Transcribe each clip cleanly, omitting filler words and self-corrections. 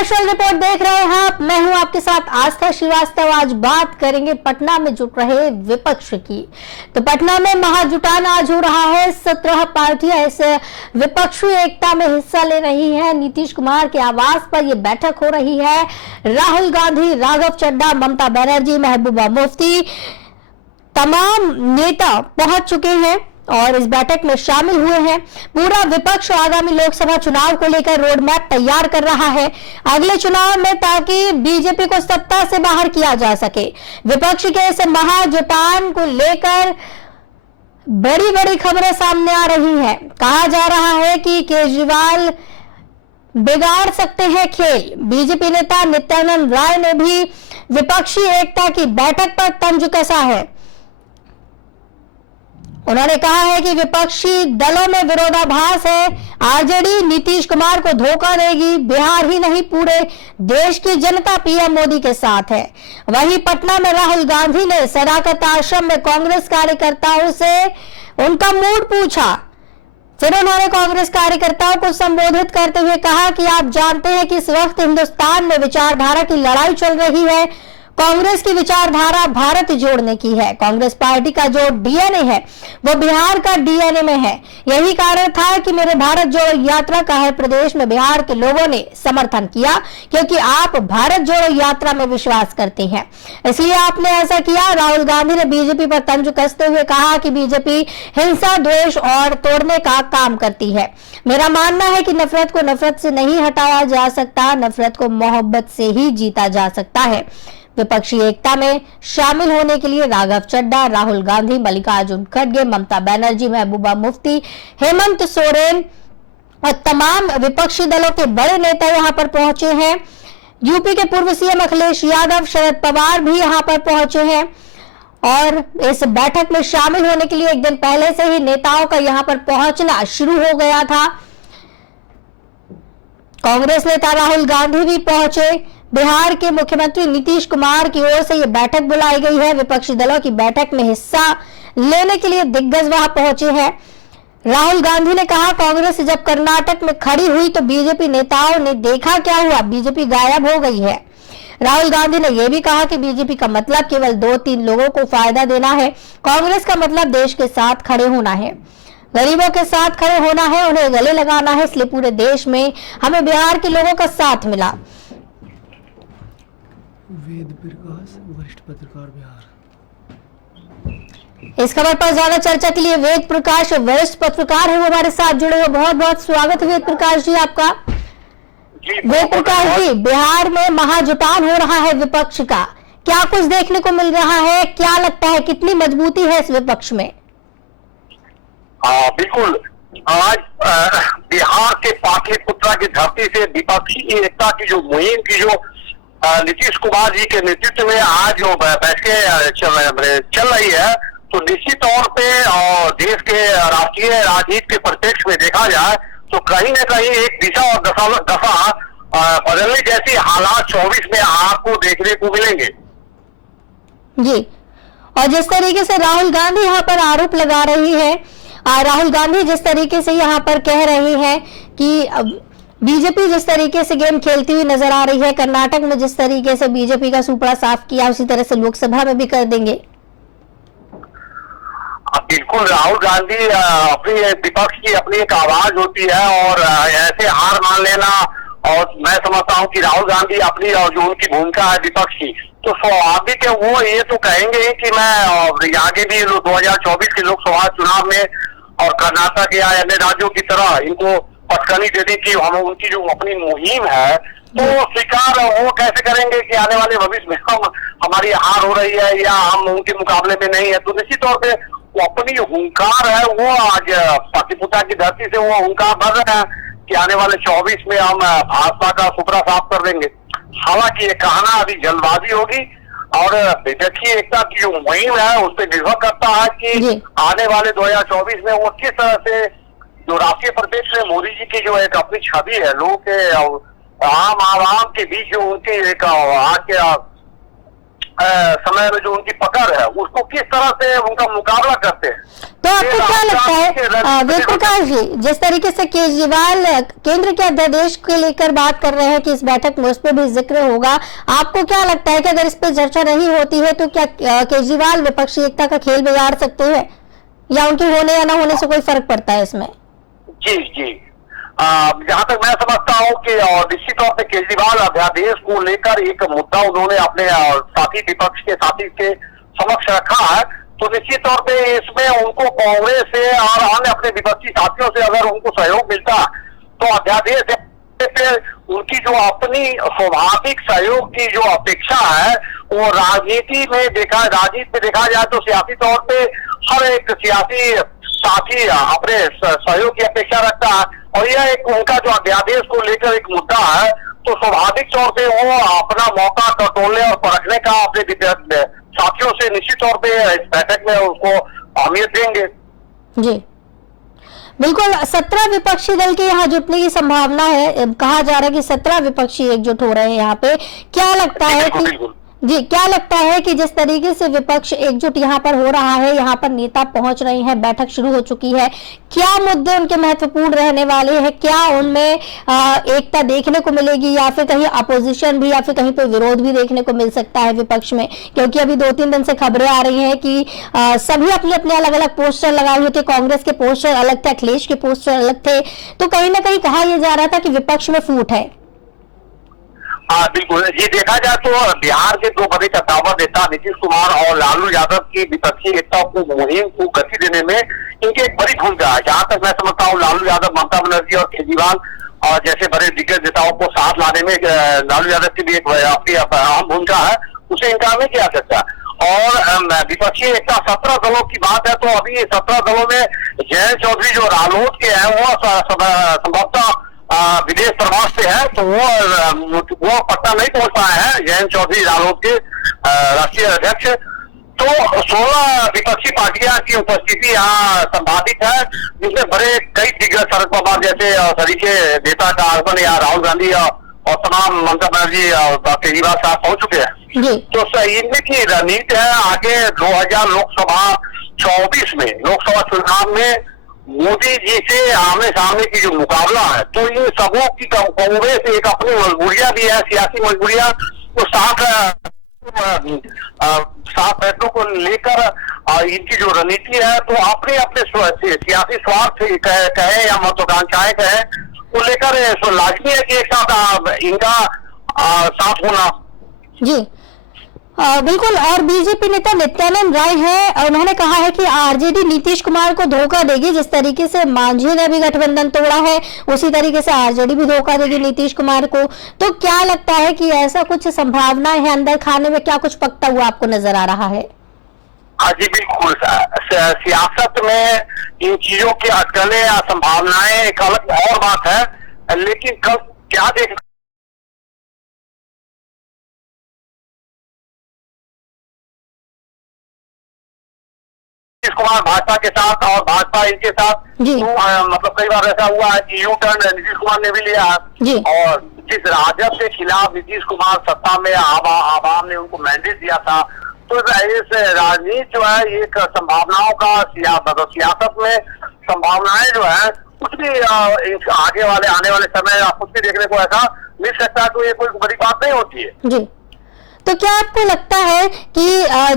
Special report देख रहे हैं आप। मैं हूं आपके साथ आस्था श्रीवास्तव। आज बात करेंगे पटना में जुट रहे विपक्ष की। तो पटना में महाजुटान आज हो रहा है। 17 पार्टियां इस विपक्षी एकता में हिस्सा ले रही हैं। नीतीश कुमार के आवास पर यह बैठक हो रही है। राहुल गांधी, राघव चड्ढा, ममता बनर्जी, महबूबा मुफ्ती, तमाम नेता पहुंच चुके हैं और इस बैठक में शामिल हुए हैं। पूरा विपक्ष आगामी लोकसभा चुनाव को लेकर रोड मैप तैयार कर रहा है अगले चुनाव में, ताकि बीजेपी को सत्ता से बाहर किया जा सके। विपक्ष के इस महाजुटान को लेकर बड़ी बड़ी खबरें सामने आ रही हैं। कहा जा रहा है कि केजरीवाल बिगाड़ सकते हैं खेल। बीजेपी नेता नित्यानंद राय ने भी विपक्षी एकता की बैठक पर तंज कसा है। उन्होंने कहा है कि विपक्षी दलों में विरोधाभास है। आरजेडी नीतीश कुमार को धोखा देगी। बिहार ही नहीं, पूरे देश की जनता पीएम मोदी के साथ है। वहीं पटना में राहुल गांधी ने सदाकत आश्रम में कांग्रेस कार्यकर्ताओं से उनका मूड पूछा। फिर उन्होंने कांग्रेस कार्यकर्ताओं को संबोधित करते हुए कहा कि आप जानते हैं कि इस वक्त हिंदुस्तान में विचारधारा की लड़ाई चल रही है। कांग्रेस की विचारधारा भारत जोड़ने की है। कांग्रेस पार्टी का जो डीएनए है वो बिहार का डीएनए में है। यही कारण था कि मेरे भारत जोड़ो यात्रा का हर प्रदेश में बिहार के लोगों ने समर्थन किया, क्योंकि आप भारत जोड़ो यात्रा में विश्वास करते हैं, इसलिए आपने ऐसा किया। राहुल गांधी ने बीजेपी पर तंज कसते हुए कहा कि बीजेपी हिंसा, द्वेष और तोड़ने का काम करती है। मेरा मानना है कि नफरत को नफरत से नहीं हटाया जा सकता, नफरत को मोहब्बत से ही जीता जा सकता है। विपक्षी एकता में शामिल होने के लिए राघव चड्ढा, राहुल गांधी, मल्लिकार्जुन खड़गे, ममता बनर्जी, महबूबा मुफ्ती, हेमंत सोरेन और तमाम विपक्षी दलों के बड़े नेता यहां पर पहुंचे हैं। यूपी के पूर्व सीएम अखिलेश यादव, शरद पवार भी यहां पर पहुंचे हैं और इस बैठक में शामिल होने के लिए एक दिन पहले से ही नेताओं का यहां पर पहुंचना शुरू हो गया था। कांग्रेस नेता राहुल गांधी भी पहुंचे। बिहार के मुख्यमंत्री नीतीश कुमार की ओर से यह बैठक बुलाई गई है। विपक्षी दलों की बैठक में हिस्सा लेने के लिए दिग्गज वहां पहुंचे हैं। राहुल गांधी ने कहा, कांग्रेस जब कर्नाटक में खड़ी हुई तो बीजेपी नेताओं ने देखा क्या हुआ, बीजेपी गायब हो गई है। राहुल गांधी ने यह भी कहा कि बीजेपी का मतलब केवल 2-3 लोगों को फायदा देना है। कांग्रेस का मतलब देश के साथ खड़े होना है, गरीबों के साथ खड़े होना है, उन्हें गले लगाना है। इसलिए पूरे देश में हमें बिहार के लोगों का साथ मिला। वेद प्रकाश, वरिष्ठ पत्रकार, बिहार। इस खबर पर ज्यादा चर्चा के लिए वेद प्रकाश, वरिष्ठ पत्रकार है, वो हमारे साथ जुड़े हुए। बहुत बहुत स्वागत है वेद प्रकाश जी आपका। वेद प्रकाश जी, बिहार में महाजुटान हो रहा है विपक्ष का, क्या कुछ देखने को मिल रहा है? क्या लगता है कितनी मजबूती है इस विपक्ष में? बिल्कुल, आज बिहार के पाटलिपुत्रा की धरती से विपक्षी एकता की जो मुहिम की जो नीतीश कुमार जी के नेतृत्व में आज जो बैठकें चल रही है, तो निश्चित तौर पे और देश के राष्ट्रीय राजनीति के परिप्रेक्ष्य में देखा जाए तो कहीं न कहीं एक दिशा और दशा बदलने जैसी हालात 24 में आपको देखने को मिलेंगे जी। और जिस तरीके से राहुल गांधी यहाँ पर आरोप लगा रही है, राहुल गांधी जिस तरीके से यहाँ पर कह रही है कि बीजेपी जिस तरीके से गेम खेलती हुई नजर आ रही है, कर्नाटक में जिस तरीके से बीजेपी का सुपड़ा साफ किया, उसी तरह से लोकसभा में भी कर देंगे। बिल्कुल, राहुल गांधी अपनी विपक्ष की अपनी एक आवाज होती है और ऐसे हार मान लेना, और मैं समझता हूं कि राहुल गांधी अपनी और जो उनकी भूमिका है विपक्ष की, तो स्वाभाविक है वो ये तो कहेंगे ही कि मैं आगे भी 2024 के लोकसभा चुनाव में और कर्नाटक या अन्य राज्यों की तरह इनको पटकनी देने की हम उनकी जो अपनी मुहिम है, तो स्वीकार वो कैसे करेंगे कि आने वाले भविष्य में हमारी हार हो रही है या हम उनके मुकाबले में नहीं है। तो निश्चित तौर पे वो अपनी हुंकार है, वो आज पाटलिपुत्रा की धरती से वो हुंकार भर रहे हैं कि आने वाले 24 में हम भाजपा का सुपड़ा साफ कर देंगे। हालांकि ये कहना अभी जल्दबाजी होगी और विपक्षी एकता की जो मुहिम है उस पर निर्भर करता है कि आने वाले 2024 में वो किस तरह से जो राष्ट्रीय परिप्रेक्ष्य में मोदी जी की जो एक अपनी छवि है, लोगों के आम आवाम के बीच जो उनकी एक आज के समय में जो उनकी पकड़ है उसको किस तरह से उनका मुकाबला करते हैं। तो आपको क्या लगता है वेद प्रकाश जी, जिस तरीके से केजरीवाल केंद्र के अध्यादेश के लेकर बात कर रहे हैं कि इस बैठक में उस पर भी जिक्र होगा, आपको क्या लगता है कि अगर इस पर चर्चा नहीं होती है तो क्या केजरीवाल विपक्षी एकता का खेल बिगाड़ सकते हैं, या उनके होने या ना होने से कोई फर्क पड़ता है इसमें? जी जी, जहां तक मैं समझता हूं कि निश्चित तौर पर केजरीवाल अध्यादेश को लेकर एक मुद्दा उन्होंने अपने साथी विपक्ष के साथी के समक्ष रखा है, तो निश्चित तौर पे इसमें उनको कांग्रेस से और अन्य अपने विपक्षी साथियों से अगर उनको सहयोग मिलता तो अध्यादेश से उनकी जो अपनी स्वाभाविक सहयोग की जो अपेक्षा है वो राजनीति में देखा जाए तो सियासी तौर पे हर एक सियासी साथी अपने सहयोग की अपेक्षा रखता है, और यह एक उनका जो अध्यादेश को लेकर एक मुद्दा है, तो स्वाभाविक तौर पे वो अपना मौका टटोलने और परखने का अपने साथियों से निश्चित तौर पे इस बैठक में उसको अहमियत देंगे। जी बिल्कुल, 17 विपक्षी दल के यहाँ जुटने की संभावना है, कहा जा रहा है कि 17 विपक्षी एकजुट हो रहे हैं यहाँ पे। क्या लगता है कि जी, क्या लगता है कि जिस तरीके से विपक्ष एकजुट यहाँ पर हो रहा है, यहाँ पर नेता पहुंच रहे हैं, बैठक शुरू हो चुकी है, क्या मुद्दे उनके महत्वपूर्ण रहने वाले हैं? क्या उनमें एकता देखने को मिलेगी, या फिर कहीं अपोजिशन भी, या फिर कहीं पे विरोध भी देखने को मिल सकता है विपक्ष में? क्योंकि अभी 2-3 दिन से खबरें आ रही हैं कि सभी अपने अपने अलग अलग पोस्टर लगाए हुए थे, कांग्रेस के पोस्टर अलग थे, अखिलेश के पोस्टर अलग थे, तो कहीं ना कहीं कहा यह जा रहा था कि विपक्ष में फूट है। बिल्कुल, ये देखा जाए तो बिहार के दो बड़े कद्दावर नेता नीतीश कुमार और लालू यादव की विपक्षी एकता को मुहिम को गति देने में इनकी एक बड़ी भूमिका है। जहां तक मैं समझता हूँ लालू यादव, ममता बनर्जी और केजरीवाल और जैसे बड़े दिग्गज नेताओं को साथ लाने में लालू यादव की भी एक अपनी अहम भूमिका है, उसे इनकार नहीं किया सकता। और विपक्षी एकता 17 दलों की बात है, तो अभी 17 दलों में जयंत चौधरी जो रालोद के हैं वो संभवतः विदेश प्रवास से है, तो वो पटना नहीं पहुंच पाए हैं, जयंत चौधरी रालोद के राष्ट्रीय अध्यक्ष। तो 16 विपक्षी पार्टियां की उपस्थिति यहाँ संभावित है, जिसमें बड़े कई दिग्गज शरद पवार जैसे तरीके नेता का आगमन या राहुल गांधी और तमाम ममता बनर्जी और केजरीवाल साहब पहुंच चुके हैं। तो इनमें की रणनीति है आगे 2000 लोकसभा 24 में लोकसभा चुनाव में मोदी जी से आमने सामने की जो मुकाबला है, तो इन सबों की कांग्रेस एक अपनी मजबूरियां भी है, सियासी मजबूरियां, तो साथ बैठने को लेकर इनकी जो रणनीति है, तो अपने अपने सियासी स्वार्थ कहे या महत्वाकांक्षाएं कहे, को लेकर लाजमी है कि एक साथ इनका साथ होना। जी बिल्कुल, और बीजेपी नेता नित्यानंद राय है, उन्होंने कहा है कि आरजेडी नीतीश कुमार को धोखा देगी। जिस तरीके से मांझी ने भी गठबंधन तोड़ा है, उसी तरीके से आरजेडी भी धोखा देगी नीतीश कुमार को। तो क्या लगता है कि ऐसा कुछ संभावना है अंदर खाने में, क्या कुछ पकता हुआ आपको नजर आ रहा है? जी बिल्कुल, सियासत में इन चीजों की अटकलें या संभावनाएं एक अलग और बात है, लेकिन कल क्या देख नीतीश कुमार भाजपा के साथ और भाजपा इनके साथ, तो मतलब कई बार ऐसा हुआ है कि यू टर्न नीतीश कुमार ने भी लिया है, और जिस राजद के खिलाफ नीतीश कुमार सत्ता में आवाम ने उनको मैंडेट दिया था, तो इस राजनीति जो है एक संभावनाओं का सियासत में संभावनाएं जो है कुछ भी आगे वाले आने वाले समय कुछ भी देखने को ऐसा मिल सकता है, तो ये कोई बड़ी बात नहीं होती है। जी, तो क्या आपको लगता है कि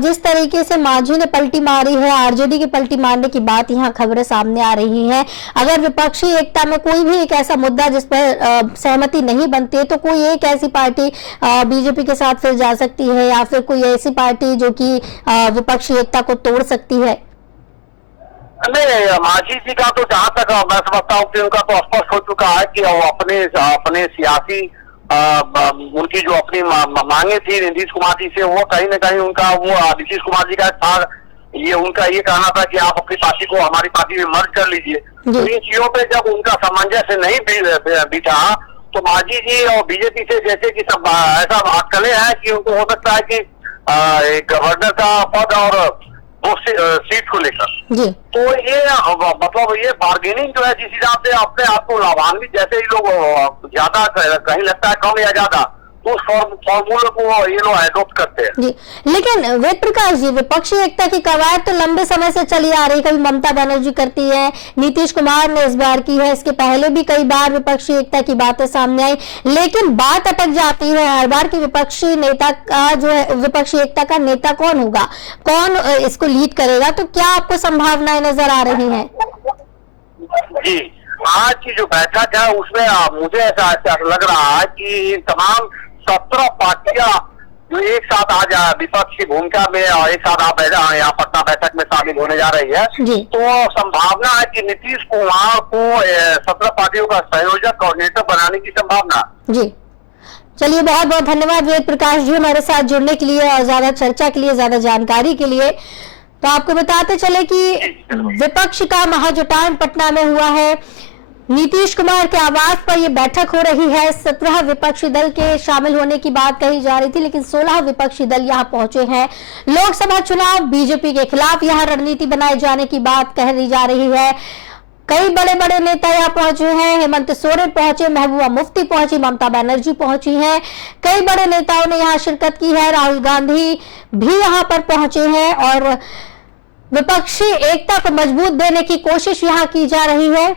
जिस तरीके से मांझी ने पलटी मारी है, आरजेडी की पलटी मारने की बात यहाँ खबरें सामने आ रही हैं, अगर विपक्षी एकता में कोई भी एक ऐसा मुद्दा जिस पर सहमति नहीं बनती है, तो कोई एक ऐसी पार्टी बीजेपी के साथ फिर जा सकती है, या फिर कोई ऐसी पार्टी जो कि विपक्षी एकता को तोड़ सकती है? नहीं, मांझी जी का तो जहां तक मैं समझता हूँ कि उनका तो स्पष्ट हो चुका है कि वो अपने सियासी उनकी जो अपनी मांगे थी नीतीश कुमार जी से, वो कहीं ना कहीं उनका वो नीतीश कुमार जी का था, ये उनका ये कहना था कि आप अपनी पार्टी को हमारी पार्टी में मर्ज कर लीजिए। तो इन चीजों पे जब उनका सामंजस्य नहीं बिठा, तो मांझी जी और बीजेपी से जैसे कि सब ऐसा अटकलें हैं कि उनको हो सकता है कि गवर्नर का पद और वो सीट को लेकर, तो ये मतलब ये बार्गेनिंग जो है, जिस हिसाब से अपने आप को लाभान्वित, जैसे ही लोग ज्यादा कहीं लगता है कम या ज्यादा, तो उस फॉर्मूले को ये लोग एडॉप्ट करते हैं। जी, लेकिन वेद प्रकाश जी, विपक्षी एकता की कवायद तो लंबे समय से चली आ रही, कभी ममता बनर्जी करती है, नीतीश कुमार ने इस बार की है, इसके पहले भी कई बार विपक्षी एकता की बातें सामने आई, लेकिन बात अटक जाती है हर बार की विपक्षी नेता का जो है, विपक्षी एकता का नेता कौन होगा, कौन इसको लीड करेगा, तो क्या आपको संभावनाएं नजर आ रही हैं? जी, आज की जो बैठक है उसमें मुझे ऐसा लग रहा है कि तमाम 17 पार्टियां जो एक साथ आज विपक्ष की भूमिका में और एक साथ आप यहाँ पटना बैठक में शामिल होने जा रही है। तो संभावना है कि नीतीश कुमार को 17 पार्टियों का संयोजक और नेता बनाने की संभावना। जी, चलिए, बहुत बहुत धन्यवाद वेद प्रकाश जी हमारे साथ जुड़ने के लिए और ज्यादा चर्चा के लिए, ज्यादा जानकारी के लिए। तो आपको बताते चले कि विपक्ष का महाजुटान पटना में हुआ है, नीतीश कुमार के आवास पर यह बैठक हो रही है। 17 विपक्षी दल के शामिल होने की बात कही जा रही थी, लेकिन 16 विपक्षी दल यहां पहुंचे हैं। लोकसभा चुनाव बीजेपी के खिलाफ यहां रणनीति बनाए जाने की बात कही जा रही है। कई बड़े बड़े नेता यहाँ पहुंचे हैं, हेमंत सोरेन पहुंचे, महबूबा मुफ्ती पहुंची, ममता बनर्जी पहुंची हैं, कई बड़े नेताओं ने यहाँ शिरकत की है, राहुल गांधी भी यहाँ पर पहुंचे हैं और विपक्षी एकता को मजबूत देने की कोशिश यहाँ की जा रही है।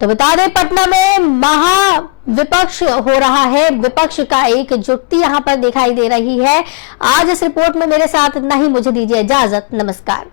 तो बता दें, पटना में महा विपक्ष हो रहा है, विपक्ष का एकजुटती यहां पर दिखाई दे रही है। आज इस रिपोर्ट में मेरे साथ इतना ही, मुझे दीजिए इजाजत, नमस्कार।